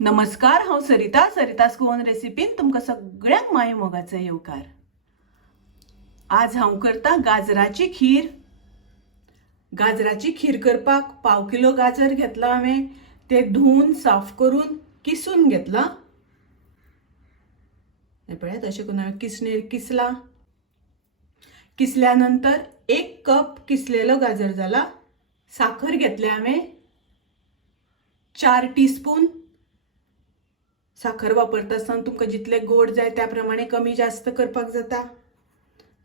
नमस्कार, हांव सरितास गोवन रेसिपीन तुमकां सगळ्यांक माये मोगाचो येवकार। आज हांव करता गाजराची खीर। गाजराची खीर करपाक पाव किलो गाजर घेतला हांवें, ते धुवन साफ करून किसून घेतला। हे पळयात, अशें करून हांवें किसणेर किसला। किसल्यानंतर 1 कप किसलेलो गाजर जाला। साखर घेतले हांवें 4 टीस्पून। साखर वापरता आसतना तुमकां जितले गोड जाय त्या प्रमाणे कमी जास्त करपाक जाता।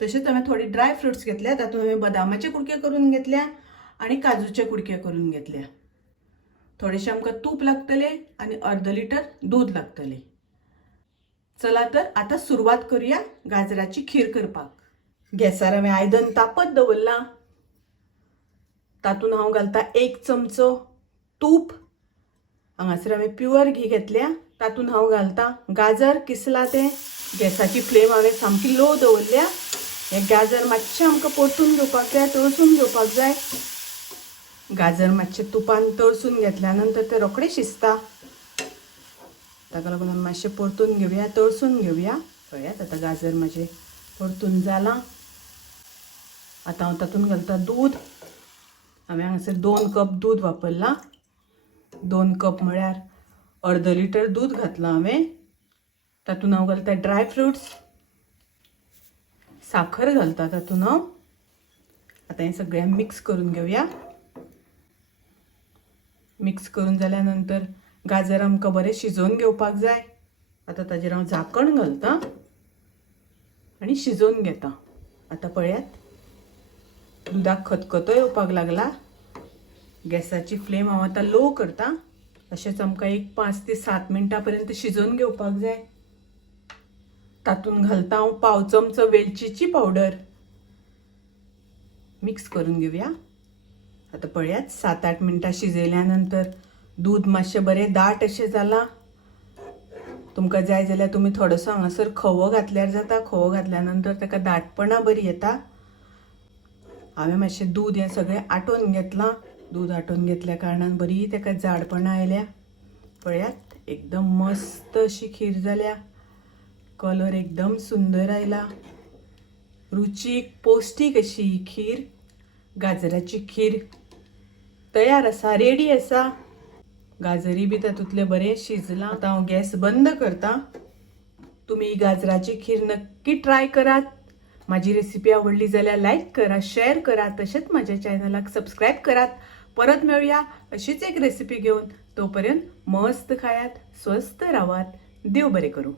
तशेंच हांवें थोडे ड्राय फ्रुट्स घेतल्या, तातूंत हांवें बदामाचे कुडके करून घेतल्या आनी काजूचे कुडके करून घेतल्या। थोडेशें आमकां तूप लागतले आनी अर्द लिटर दूध लागतले। चला तर आतां सुरवात करूया गाजराची खीर करपाक। गॅसार हांवें आयदन तापत दवरला। तातूंत हांव घालता 1 चमचो तूप। हांगासर हांवें प्युअर घी घेतल्या, तातूंत हांव घालता गाजर किसला ते। गॅसाची फ्लेम हांवें सामकी लो दवरल्या। हे गाजर मातशें आमकां परतून घेवपाक जाय, तळसून घेवपाक जाय। गाजर मातशें तुपान तळसून घेतल्या नंतर ते रोखडे शिजता। ताका लागून आमी मातशें परतून घेवया, तळसून घेवया। पळयात, आतां गाजर म्हाजें परतून जालां। आतां हांव तातूंत घालता दूद। हांवें हांगासर 2 कप दूद वापरलां। 2 कप म्हळ्यार अर्द लिटर दूध घातलां हांवें। तातूंत हांव घालता ड्राय फ्रुट्स, साखर घालता तातूंत हांव। आतां हें सगळें मिक्स करून घेवया। मिक्स करून जाल्या नंतर गाजर आमकां बरें शिजोवन घेवपाक जाय। आतां ताजेर हांव झाकण घालता आनी शिजोवन घेता। आतां पळयात, दुदाक खतखतो येवपाक लागला। गॅसाची फ्लेम हांव आतां लो करता। अशेंच आमकां एक 5 ते 7 मिनटां पर्यंत शिजोवन घेवपाक जाय। तातूंत घालता हांव पाव चमचो वेलचीची पावडर। मिक्स करून घेवया। आतां पळयात, 7-8 मिनटां शिजयल्या नंतर दूद मातशें बरें दाट अशें जालां। तुमकां जाय जाल्यार तुमी थोडोसो हांगासर खवो घातल्यार जाता। खवो घातल्या नंतर ताका दाटपणा बरी येता। हांवें मातशें दूद हें सगळें आटोवन घेतलां। दूद आटोवन घेतल्या कारणान बरी ताका जाडपणा आयल्या। पळयात, एकदम मस्त अशी खीर जाल्या। कलर एकदम सुंदर आयला। रुचीक पौष्टिक अशी ही खीर, गाजराची खीर तयार आसा, रेडी आसा। गाजरी बी तातूंतले बरें शिजलां। आतां हांव गॅस बंद करता। तुमी गाजराची खीर नक्की ट्राय करात। माझी रेसिपी आवडली जाल्यार लाईक करा, शेअर करा, तशेंच माझ्या चॅनलाक सबस्क्राईब करात। परत मेळुया अशीच एक रेसिपी घेऊन। तोपर्यंत मस्त खायात, स्वस्त रावात। देव बरें करूं।